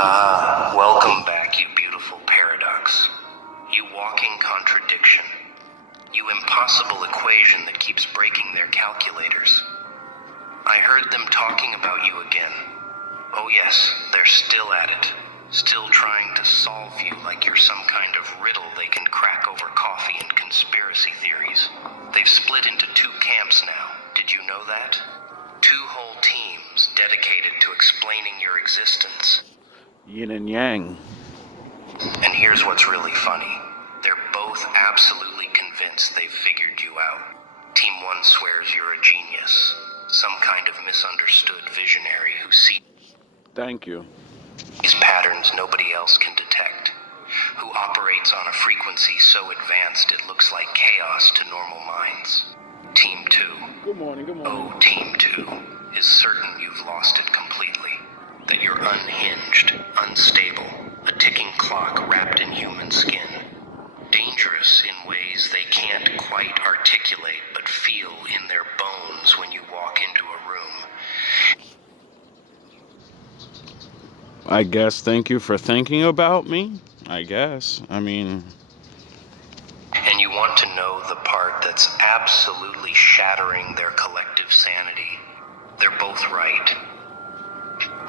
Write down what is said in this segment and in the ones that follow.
Ah, welcome back, you beautiful paradox. You walking contradiction. You impossible equation that keeps breaking their calculators. I heard them talking about you again. Oh yes, they're still at it. Still trying to solve you like you're some kind of riddle they can crack over coffee and conspiracy theories. They've split into two camps now. Did you know that? Two whole teams dedicated to explaining your existence. Yin and yang. And here's what's really funny. They're both absolutely convinced they've figured you out. Team 1 swears you're a genius. Some kind of misunderstood visionary who sees Thank you. patterns nobody else can detect. Who operates on a frequency so advanced it looks like chaos to normal minds. Team 2. Good morning, good morning. Oh, Team 2 is certain you've lost it completely. That you're unhinged, unstable, a ticking clock wrapped in human skin. Dangerous in ways they can't quite articulate but feel in their bones when you walk into a room. I guess thank you for thinking about me. I guess. I mean... And you want to know the part that's absolutely shattering their collective sanity. They're both right.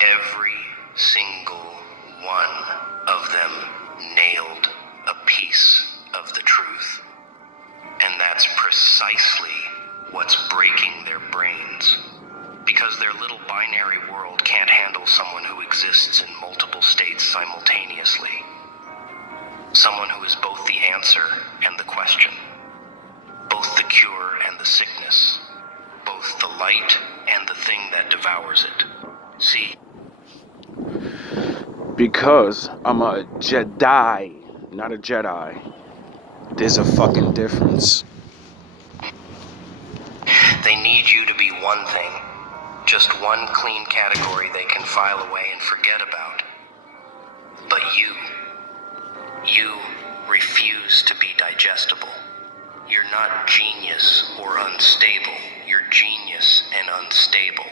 Every single one of them nailed a piece of the truth. And that's precisely what's breaking their brains. Because their little binary world can't handle someone who exists in multiple states simultaneously. Someone who is both the answer and the question. Both the cure and the sickness. Both the light and the thing that devours it. See? Because I'm a Jedi, not a Jedi. There's a fucking difference. They need you to be one thing. Just one clean category they can file away and forget about. But you refuse to be digestible. You're not genius or unstable. You're genius and unstable.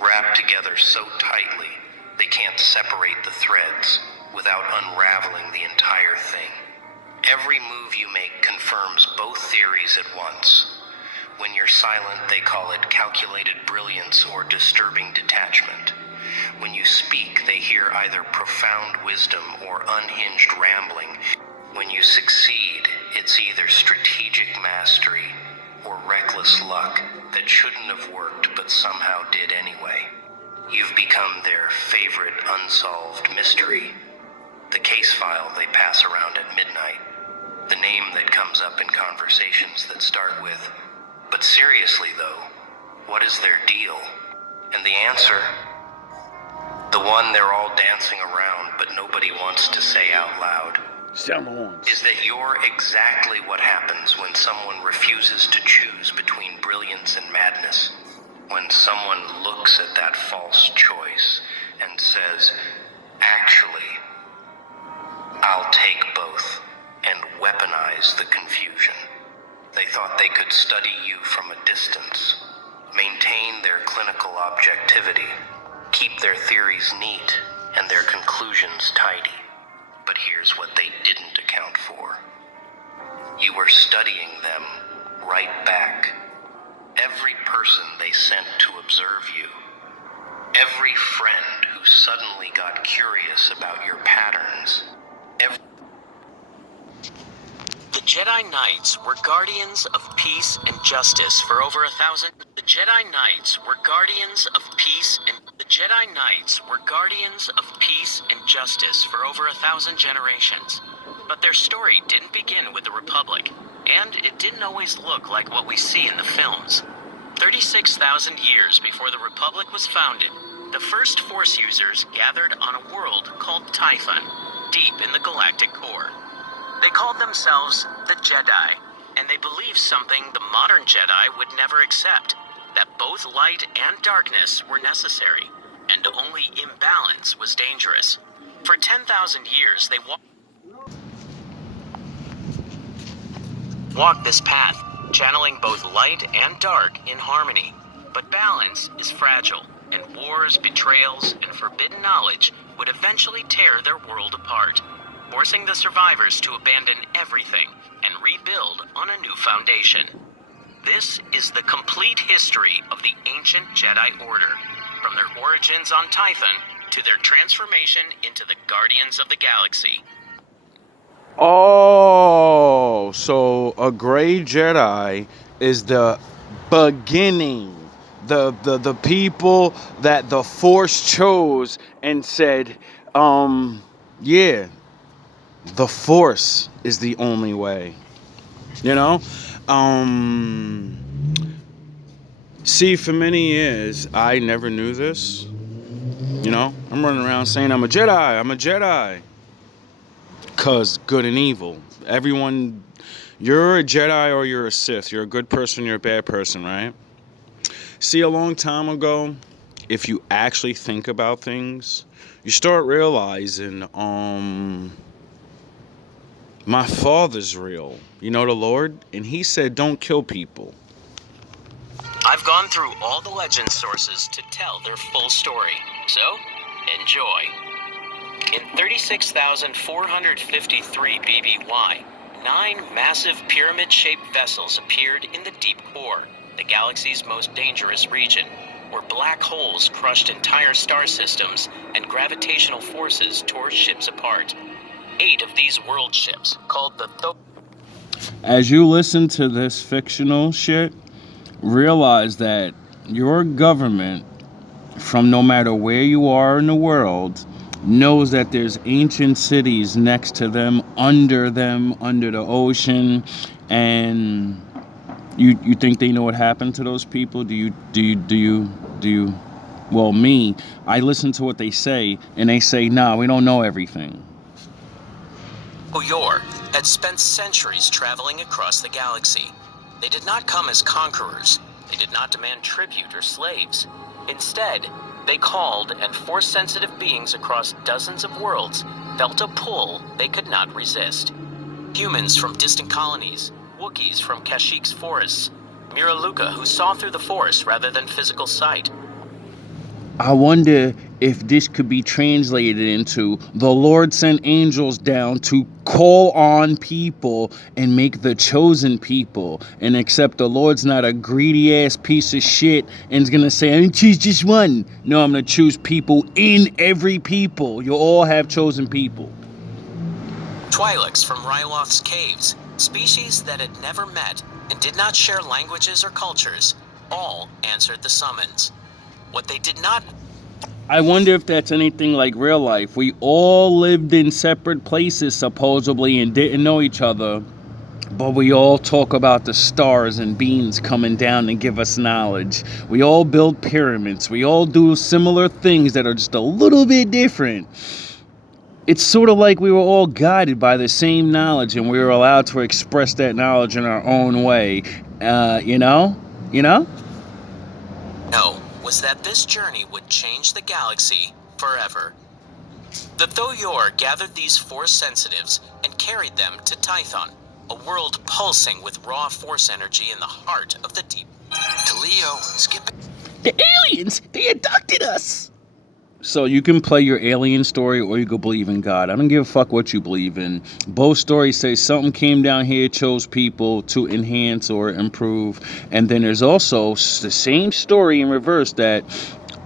Wrapped together so tightly, they can't separate the threads without unraveling the entire thing. Every move you make confirms both theories at once. When you're silent, they call it calculated brilliance or disturbing detachment. When you speak, they hear either profound wisdom or unhinged rambling. When you succeed, it's either strategic mastery or reckless luck that shouldn't have worked but somehow did anyway. You've become their favorite unsolved mystery. The case file they pass around at midnight. The name that comes up in conversations that start with, "But seriously though, what is their deal?" And the answer, the one they're all dancing around but nobody wants to say out loud, is that you're exactly what happens when someone refuses to choose between brilliance and madness. When someone looks at that false choice and says, "Actually, I'll take both," and weaponize the confusion. They thought they could study you from a distance, maintain their clinical objectivity, keep their theories neat and their conclusions tidy. But here's what they didn't account for. You were studying them right back. Every person they sent to observe you. Every friend who suddenly got curious about your patterns. The Jedi Knights were guardians of peace and justice for over 1,000. The Jedi Knights were guardians of peace and the Jedi Knights were guardians of peace and justice for over 1,000 generations. But their story didn't begin with the Republic, and it didn't always look like what we see in the films. 36,000 years before the Republic was founded, the first Force users gathered on a world called Typhon, deep in the galactic core. They called themselves the Jedi, and they believed something the modern Jedi would never accept, that both light and darkness were necessary, and only imbalance was dangerous. For 10,000 years, they walked this path, channeling both light and dark in harmony. But balance is fragile, and wars, betrayals, and forbidden knowledge would eventually tear their world apart, forcing the survivors to abandon everything and rebuild on a new foundation. This is the complete history of the ancient Jedi Order, from their origins on Tython to their transformation into the Guardians of the Galaxy. Oh, so a Gray Jedaii is the beginning. The people that the Force chose and said, yeah, the Force is the only way. You know? See, for many years, I never knew this. You know? I'm running around saying, I'm a Jedi. Cause good and evil. Everyone, you're a Jedi or you're a Sith. You're a good person, you're a bad person, right? See, a long time ago, if you actually think about things, you start realizing, my father's real. You know the Lord? And he said, don't kill people. I've gone through all the legend sources to tell their full story, so enjoy. In 36,453 BBY, 9 massive pyramid-shaped vessels appeared in the deep core, the galaxy's most dangerous region, where black holes crushed entire star systems and gravitational forces tore ships apart. 8 of these world ships, called the As you listen to this fictional shit, realize that your government, from no matter where you are in the world, knows that there's ancient cities next to them, under the ocean, and you think they know what happened to those people? Do you? Well, me, I listen to what they say, and they say, nah, we don't know everything. Yor had spent centuries traveling across the galaxy. They did not come as conquerors. They did not demand tribute or slaves. Instead, they called, and Force-sensitive beings across dozens of worlds felt a pull they could not resist. Humans from distant colonies, Wookiees from Kashyyyk's forests, Miraluka who saw through the Force rather than physical sight. I wonder if this could be translated into the Lord sent angels down to call on people and make the chosen people. And except the Lord's not a greedy ass piece of shit and is gonna say, I'm gonna choose just one. No, I'm gonna choose people in every people. You'll all have chosen people. Twi'leks from Ryloth's caves, species that had never met and did not share languages or cultures, all answered the summons. What they did not... I wonder if that's anything like real life. We all lived in separate places, supposedly, and didn't know each other. But we all talk about the stars and beings coming down to give us knowledge. We all build pyramids. We all do similar things that are just a little bit different. It's sort of like we were all guided by the same knowledge, and we were allowed to express that knowledge in our own way. You know? No, was that this journey would change the galaxy forever. The Yor gathered these Force sensitives and carried them to Tython, a world pulsing with raw Force energy in the heart of the deep. To Leo, skip. The aliens! They abducted us! So you can play your alien story or you can believe in God. I don't give a fuck what you believe in. Both stories say something came down here, chose people to enhance or improve. And then there's also the same story in reverse that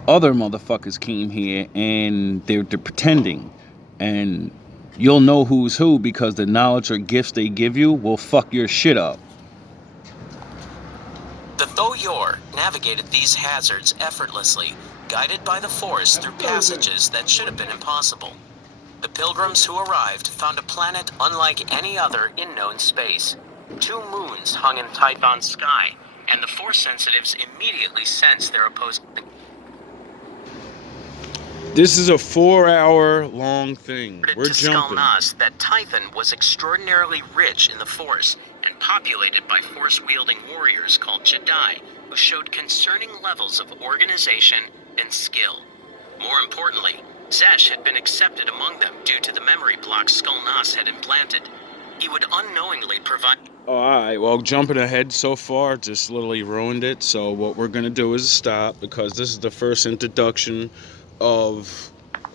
other motherfuckers came here and they're pretending. And you'll know who's who because the knowledge or gifts they give you will fuck your shit up. The Yor navigated these hazards effortlessly, guided by the Force through passages that should have been impossible. The pilgrims who arrived found a planet unlike any other in known space. 2 moons hung in Tython's sky, and the Force sensitives immediately sensed their opposing... This is a 4-hour long thing. We're jumping. Skulnas that Tython was extraordinarily rich in the Force and populated by Force-wielding warriors called Jedaii, who showed concerning levels of organization and skill. More importantly, Zesh had been accepted among them due to the memory blocks Skulnas had implanted. He would unknowingly provide... Oh, all right. Well, jumping ahead so far just literally ruined it. So what we're gonna do is stop because this is the first introduction of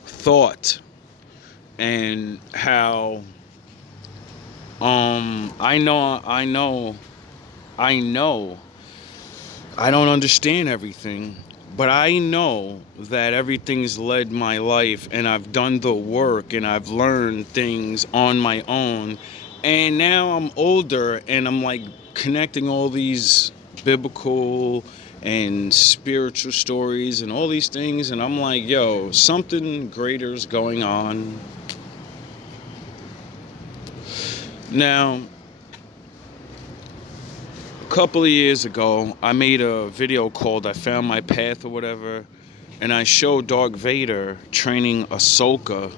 thought and how I know I don't understand everything, but I know that everything's led my life and I've done the work and I've learned things on my own. And now I'm older and I'm like connecting all these biblical and spiritual stories and all these things. And I'm like, yo, something greater is going on. Now, a couple of years ago, I made a video called I Found My Path or whatever, and I showed Darth Vader training Ahsoka.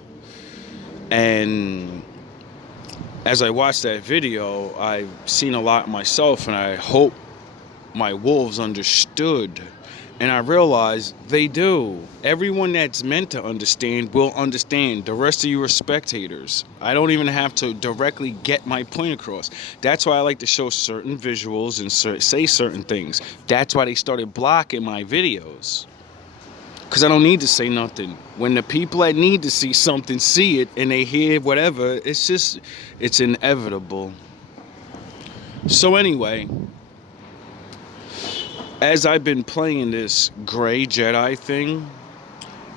And as I watched that video, I've seen a lot myself, and I hope my wolves understood. And I realized they do. Everyone that's meant to understand will understand. The rest of you are spectators. I don't even have to directly get my point across. That's why I like to show certain visuals and say certain things. That's why they started blocking my videos. Because I don't need to say nothing. When the people that need to see something see it and they hear whatever, it's inevitable. So anyway, as I've been playing this Gray Jedaii thing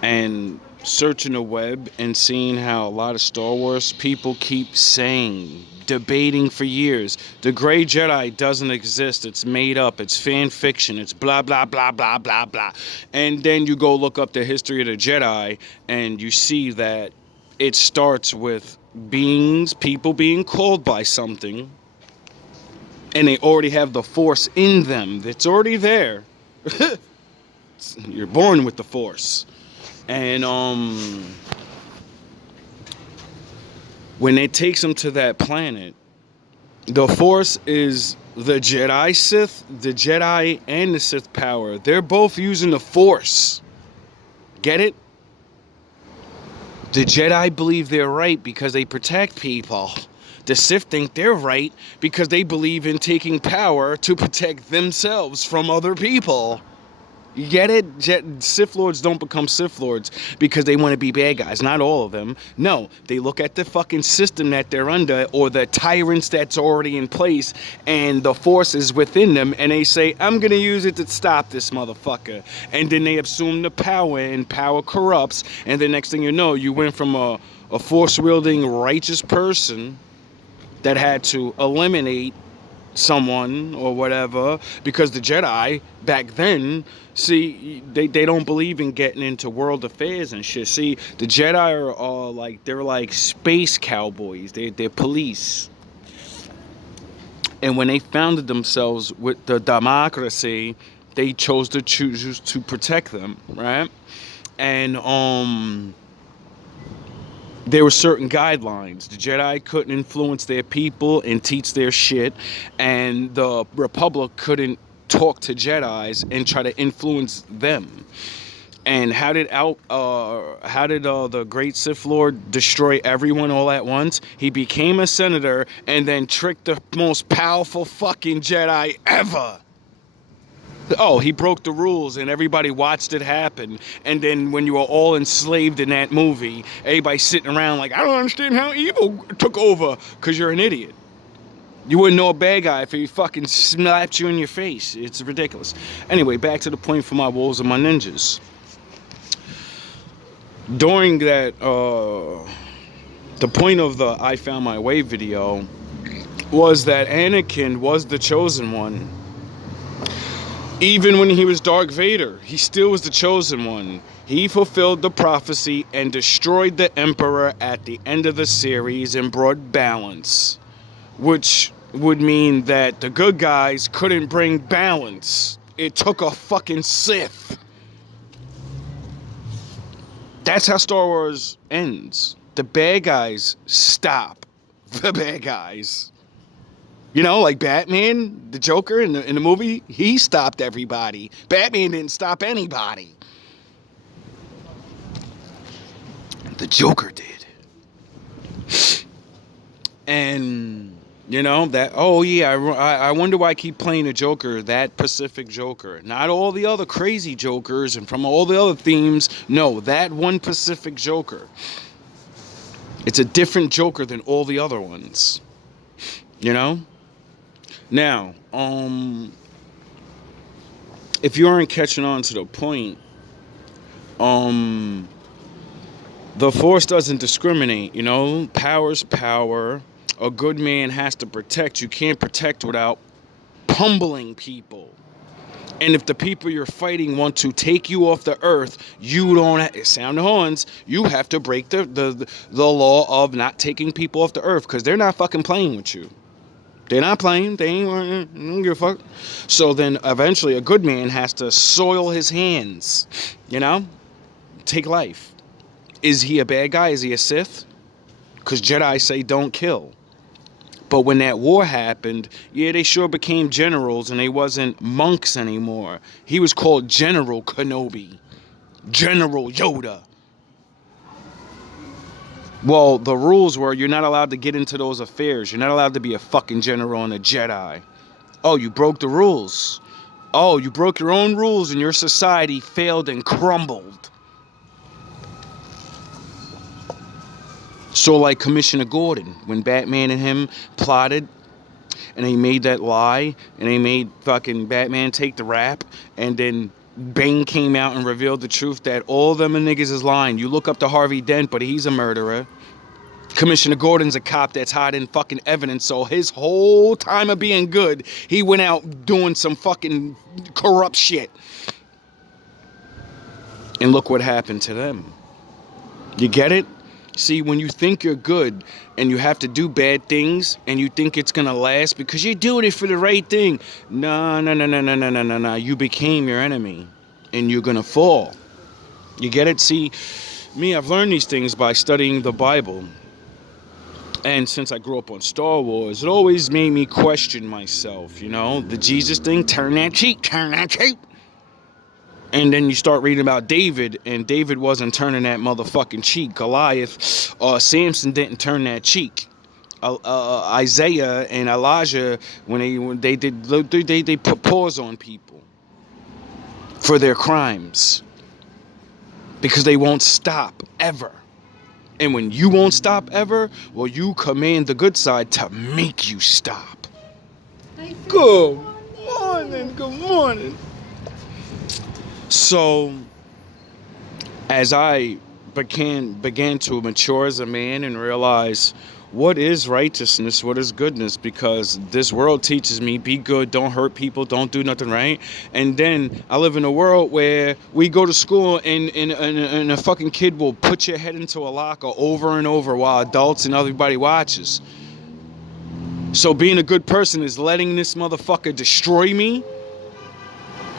and searching the web and seeing how a lot of Star Wars people keep saying, debating for years, the Gray Jedaii doesn't exist, it's made up, it's fan fiction, it's blah blah blah blah blah blah. And then you go look up the history of the Jedi and you see that it starts with people being called by something, and they already have the Force in them. It's already there. You're born with the Force. And when it takes them to that planet, the Force is the Jedi Sith, the Jedi and the Sith power. They're both using the Force. Get it? The Jedi believe they're right because they protect people. The Sith think they're right because they believe in taking power to protect themselves from other people. You get it? Sith Lords don't become Sith Lords because they want to be bad guys. Not all of them. No, they look at the fucking system that they're under or the tyrants that's already in place and the forces within them, and they say, I'm going to use it to stop this motherfucker. And then they assume the power, and power corrupts, and the next thing you know, you went from a force-wielding righteous person that had to eliminate someone or whatever, because the Jedi back then, see, they don't believe in getting into world affairs and shit. See, the Jedi are like, they're like space cowboys. They're police. And when they founded themselves with the democracy, they chose to protect them, right? And there were certain guidelines. The Jedi couldn't influence their people and teach their shit, and the Republic couldn't talk to Jedis and try to influence them. And how did the great Sith Lord destroy everyone all at once? He became a senator and then tricked the most powerful fucking Jedi ever. Oh, he broke the rules and everybody watched it happen. And then when you were all enslaved in that movie, everybody's sitting around like, I don't understand how evil took over, because you're an idiot. You wouldn't know a bad guy if he fucking slapped you in your face. It's ridiculous. Anyway, back to the point for my wolves and my ninjas. During that, the point of the I Found My Way video was that Anakin was the chosen one. Even when he was Darth Vader, he still was the chosen one. He fulfilled the prophecy and destroyed the Emperor at the end of the series and brought balance. Which would mean that the good guys couldn't bring balance. It took a fucking Sith. That's how Star Wars ends. The bad guys stop the bad guys. You know, like Batman, the Joker in the movie, he stopped everybody. Batman didn't stop anybody. The Joker did. And You know, that, oh yeah, I wonder why I keep playing the Joker, that specific Joker. Not all the other crazy Jokers and from all the other themes. No, that one specific Joker. It's a different Joker than all the other ones. You know? Now, if you aren't catching on to the point, the Force doesn't discriminate, you know? Power's power. A good man has to protect. You can't protect without humbling people. And if the people you're fighting want to take you off the earth, you don't sound the horns. You have to break the law of not taking people off the earth, because they're not fucking playing with you. They're not playing. They don't give a fuck. So then eventually a good man has to soil his hands, you know? Take life. Is he a bad guy? Is he a Sith? Because Jedi say don't kill. But when that war happened, yeah, they sure became generals and they wasn't monks anymore. He was called General Kenobi. General Yoda. Well, the rules were you're not allowed to get into those affairs. You're not allowed to be a fucking general and a Jedi. Oh, you broke the rules. Oh, you broke your own rules and your society failed and crumbled. So like Commissioner Gordon, when Batman and him plotted and they made that lie and they made fucking Batman take the rap, and then Bane came out and revealed the truth that all them niggas is lying. You look up to Harvey Dent, but he's a murderer. Commissioner Gordon's a cop that's hiding fucking evidence, so his whole time of being good, he went out doing some fucking corrupt shit. And look what happened to them. You get it? See, when you think you're good and you have to do bad things and you think it's going to last because you're doing it for the right thing. No. You became your enemy and you're going to fall. You get it? See, me, I've learned these things by studying the Bible. And since I grew up on Star Wars, it always made me question myself, you know? The Jesus thing, turn that cheek. And then you start reading about David, and David wasn't turning that motherfucking cheek. Goliath, Samson didn't turn that cheek. Isaiah and Elijah, when they put pause on people for their crimes because they won't stop ever. And when you won't stop ever, well, you command the good side to make you stop. Good morning. So, as I began to mature as a man and realize what is righteousness, what is goodness, because this world teaches me be good, don't hurt people, don't do nothing right. And then I live in a world where we go to school and a fucking kid will put your head into a locker over and over while adults and everybody watches. So being a good person is letting this motherfucker destroy me.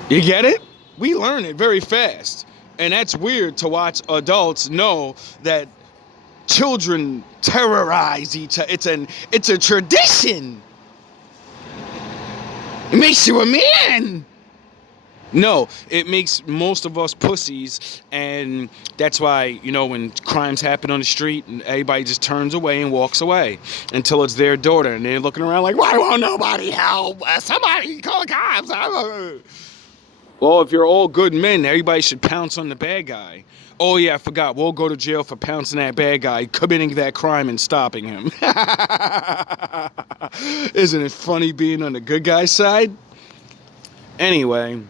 You get it? We learn it very fast. And that's weird to watch adults know that children terrorize each other. It's a tradition. It makes you a man. No, it makes most of us pussies, and that's why, you know, when crimes happen on the street, and everybody just turns away and walks away until it's their daughter, and they're looking around like, why won't nobody help? Somebody call the cops. Well, if you're all good men, everybody should pounce on the bad guy. Oh yeah, I forgot. We'll go to jail for pouncing that bad guy, committing that crime and stopping him. Isn't it funny being on the good guy's side? Anyway,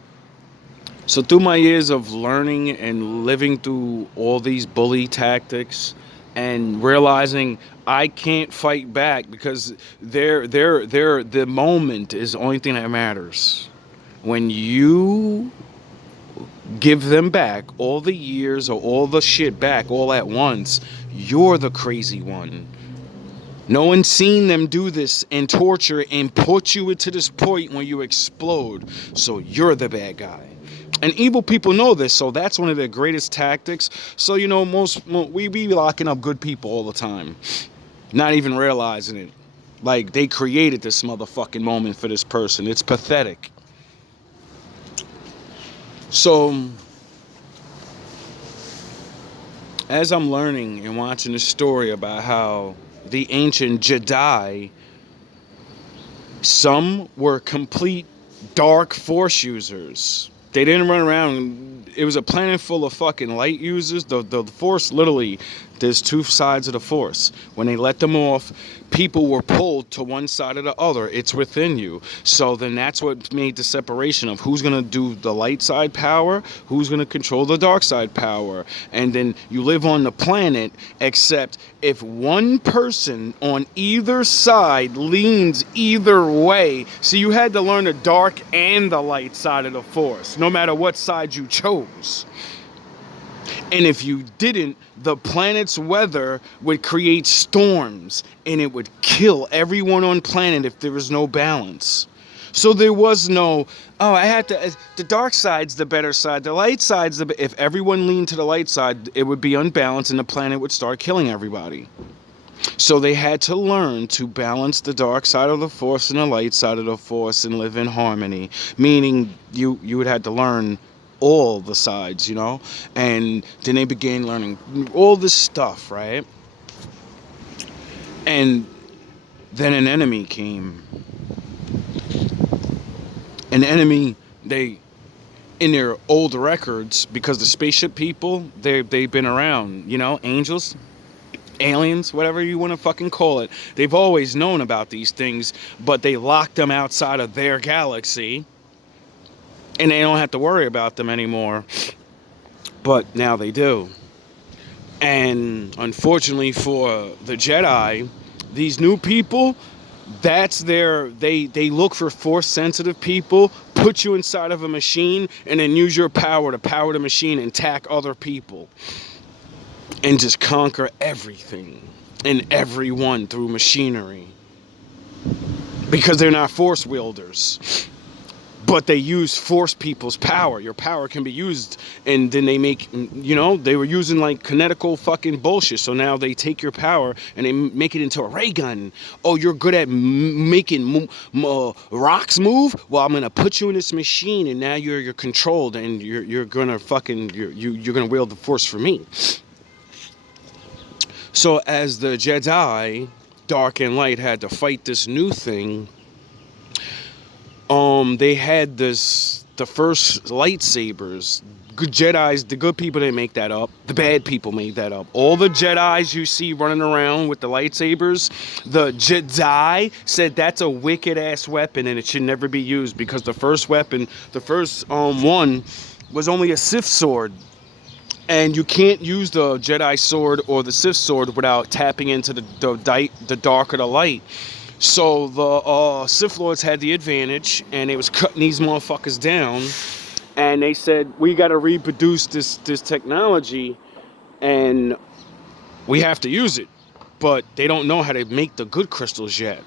so through my years of learning and living through all these bully tactics and realizing I can't fight back because the moment is the only thing that matters. When you give them back all the years or all the shit back all at once, you're the crazy one. No one's seen them do this and torture and put you into this point where you explode. So you're the bad guy. And evil people know this, so that's one of their greatest tactics. So, you know, we be locking up good people all the time, not even realizing it. Like, they created this motherfucking moment for this person. It's pathetic. So, as I'm learning and watching this story about how the ancient Jedaii Some were complete dark force users. They didn't run around. It was a planet full of fucking light users. The force, literally, there's two sides of the force. When they let them off, people were pulled to one side or the other. It's within you. So then that's what made the separation of who's going to do the light side power, who's going to control the dark side power. And then you live on the planet, except if one person on either side leans either way. So you had to learn the dark and the light side of the force, no matter what side you chose. And if you didn't, the planet's weather would create storms and it would kill everyone on planet if there was no balance. So there was no, oh, I had to, the dark side's the better side, the light side's the, if everyone leaned to the light side, it would be unbalanced and the planet would start killing everybody. So they had to learn to balance the dark side of the force and the light side of the force and live in harmony, meaning you would have to learn all the sides, you know. And then they began learning all this stuff, right? And then an enemy came. An enemy, they, in their old records, because the spaceship people, they've been around, you know, angels, aliens, whatever you want to fucking call it. They've always known about these things, but they locked them outside of their galaxy. And they don't have to worry about them anymore. But now they do. And unfortunately for the Jedi, these new people, that's their, they look for force sensitive people, put you inside of a machine, and then use your power to power the machine and attack other people. And just conquer everything and everyone through machinery. Because they're not force wielders. But they use force people's power. Your power can be used, and then they make, you know, they were using like kinetical fucking bullshit. So now they take your power and they make it into a ray gun. Oh, you're good at making rocks move? Well, I'm gonna put you in this machine, and now you're controlled, and you're gonna fucking you're gonna wield the force for me. So as the Jedi, dark and light, had to fight this new thing. They had the first lightsabers. Good Jedis, the good people didn't make that up. The bad people made that up. All the Jedis you see running around with the lightsabers, the Jedi said that's a wicked ass weapon and it should never be used, because the first weapon, the first one was only a Sith sword. And you can't use the Jedi sword or the Sith sword without tapping into the dark or the light. So the Sith Lords had the advantage, and they was cutting these motherfuckers down. And they said, we got to reproduce this technology, and we have to use it. But they don't know how to make the good crystals yet.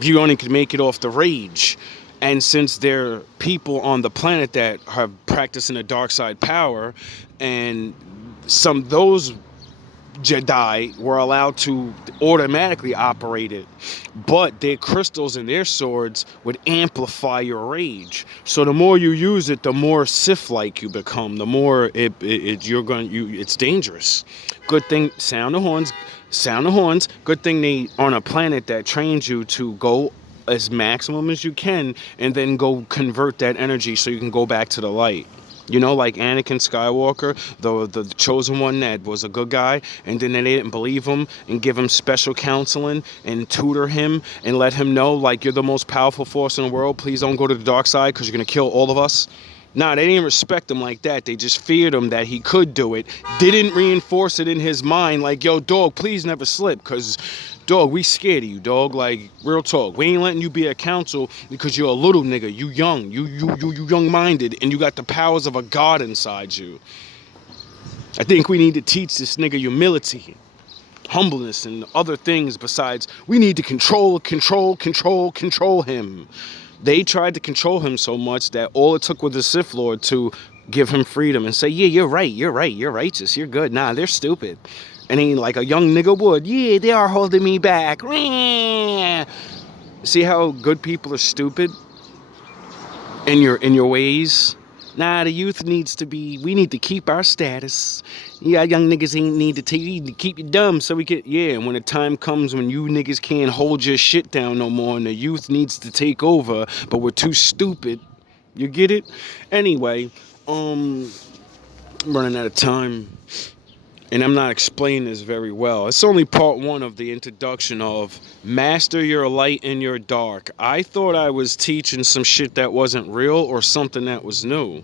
You only can make it off the rage. And since there are people on the planet that are practicing the dark side power, and those Jedi were allowed to automatically operate it, but their crystals and their swords would amplify your rage. So the more you use it, the more Sith-like you become. The more it's dangerous. Good thing, sound the horns. Good thing they on a planet that trains you to go as maximum as you can, and then go convert that energy so you can go back to the light. You know, like Anakin Skywalker, the chosen one that was a good guy, and then they didn't believe him and give him special counseling and tutor him and let him know, like, you're the most powerful force in the world. Please don't go to the dark side because you're going to kill all of us. Nah, they didn't respect him like that. They just feared him that he could do it. Didn't reinforce it in his mind like, yo, dog, please never slip, because, dog, we scared of you, dog. Like, real talk. We ain't letting you be a council because you're a little nigga. You young. You young-minded, and you got the powers of a god inside you. I think we need to teach this nigga humility, humbleness, and other things besides we need to control him. They tried to control him so much that all it took was the Sith Lord to give him freedom and say, yeah, you're right, you're righteous, you're good. Nah, they're stupid. And he, like a young nigga would, yeah, they are holding me back. See how good people are stupid in your ways? Nah, the youth needs to be, we need to keep our status. Yeah, young niggas ain't need to keep you dumb so we can, yeah, and when the time comes when you niggas can't hold your shit down no more and the youth needs to take over, but we're too stupid. You get it? Anyway, I'm running out of time. And I'm not explaining this very well. It's only part one of the introduction of Master Your Light in Your Dark. I thought I was teaching some shit that wasn't real or something that was new.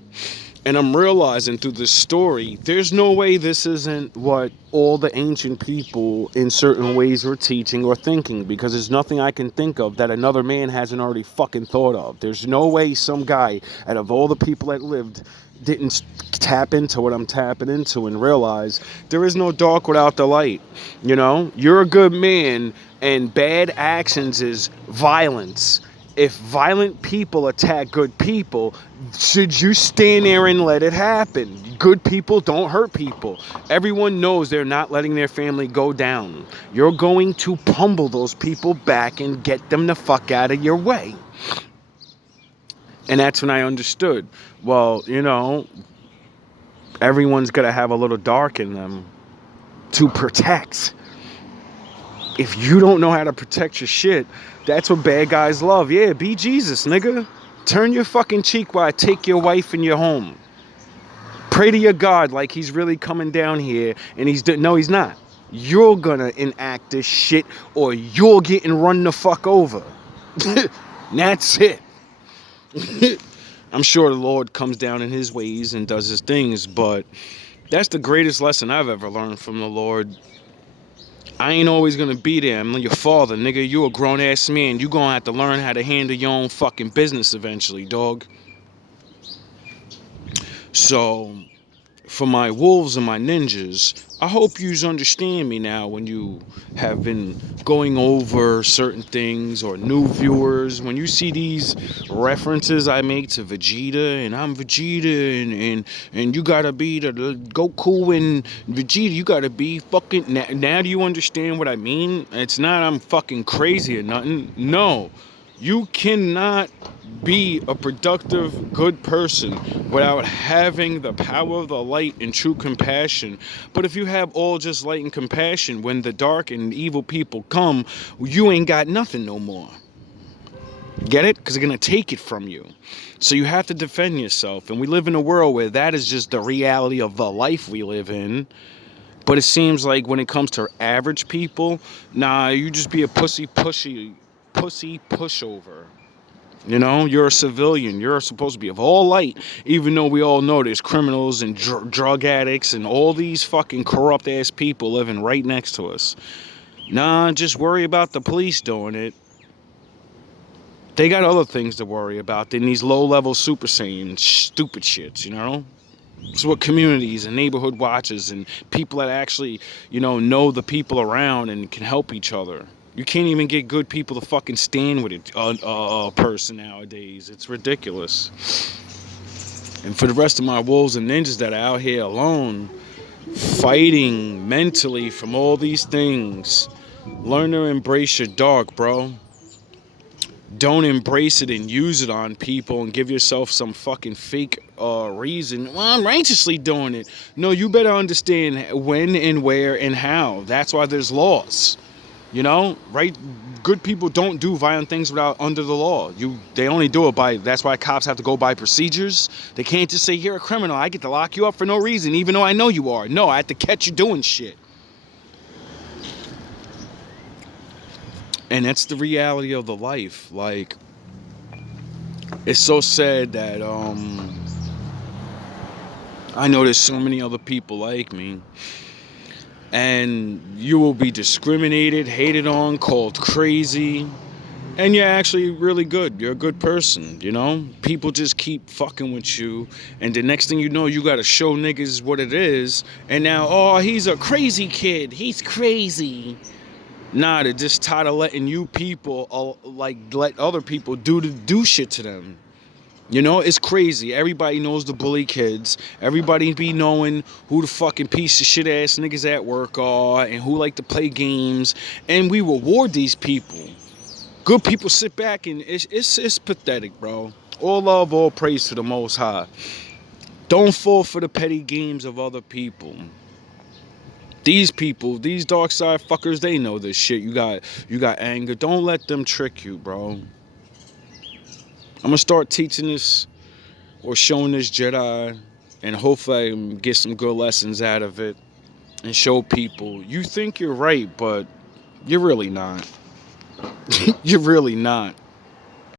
And I'm realizing through this story, there's no way this isn't what all the ancient people in certain ways were teaching or thinking, because there's nothing I can think of that another man hasn't already fucking thought of. There's no way some guy, out of all the people that lived, didn't tap into what I'm tapping into and realize there is no dark without the light. You know, you're a good man and bad actions is violence. If violent people attack good people, should you stand there and let it happen? Good people don't hurt people. Everyone knows they're not letting their family go down. You're going to pummel those people back and get them the fuck out of your way. And that's when I understood, well, you know, everyone's got to have a little dark in them to protect. If you don't know how to protect your shit, that's what bad guys love. Yeah, be Jesus, nigga. Turn your fucking cheek while I take your wife and your home. Pray to your God like he's really coming down here and no, he's not. You're gonna enact this shit or you're getting run the fuck over. That's it. I'm sure the Lord comes down in his ways and does his things, but that's the greatest lesson I've ever learned from the Lord. I ain't always gonna be there. I'm your father, nigga. You a grown-ass man. You gonna have to learn how to handle your own fucking business eventually, dog. So, for my wolves and my ninjas, I hope yous understand me now when you have been going over certain things, or new viewers, when you see these references I make to Vegeta, and I'm Vegeta, and you gotta be the Goku and Vegeta, you gotta be fucking, now do you understand what I mean? It's not I'm fucking crazy or nothing. No, you cannot be a productive, good person without having the power of the light and true compassion. But if you have all just light and compassion, when the dark and evil people come, you ain't got nothing no more. Get it? Because they're going to take it from you. So you have to defend yourself. And we live in a world where that is just the reality of the life we live in. But it seems like when it comes to average people, nah, you just be a pussy pushover. You know, you're a civilian. You're supposed to be of all light, even though we all know there's criminals and drug addicts and all these fucking corrupt-ass people living right next to us. Nah, just worry about the police doing it. They got other things to worry about than these low-level Super Saiyan stupid shits, you know? It's what communities and neighborhood watches and people that actually, you know the people around and can help each other. You can't even get good people to fucking stand with a person nowadays. It's ridiculous. And for the rest of my wolves and ninjas that are out here alone, fighting mentally from all these things, learn to embrace your dark, bro. Don't embrace it and use it on people and give yourself some fucking fake reason. Well, I'm righteously doing it. No, you better understand when and where and how. That's why there's laws. You know, right? Good people don't do violent things without under the law. They only do it by, that's why cops have to go by procedures. They can't just say, you're a criminal, I get to lock you up for no reason, even though I know you are. No, I have to catch you doing shit. And that's the reality of the life. Like, it's so sad that I know there's so many other people like me. And you will be discriminated, hated on, called crazy. And you're actually really good. You're a good person, you know? People just keep fucking with you. And the next thing you know, you got to show niggas what it is. And now, oh, he's a crazy kid. He's crazy. Nah, they're just tired of letting you people, let other people do shit to them. You know, it's crazy. Everybody knows the bully kids. Everybody be knowing who the fucking piece of shit ass niggas at work are and who like to play games. And we reward these people. Good people sit back and it's pathetic, bro. All love, all praise to the Most High. Don't fall for the petty games of other people. These people, these dark side fuckers, they know this shit. You got anger. Don't let them trick you, bro. I'm gonna start teaching this or showing this Jedi, and hopefully I can get some good lessons out of it and show people you think you're right, but you're really not. You're really not.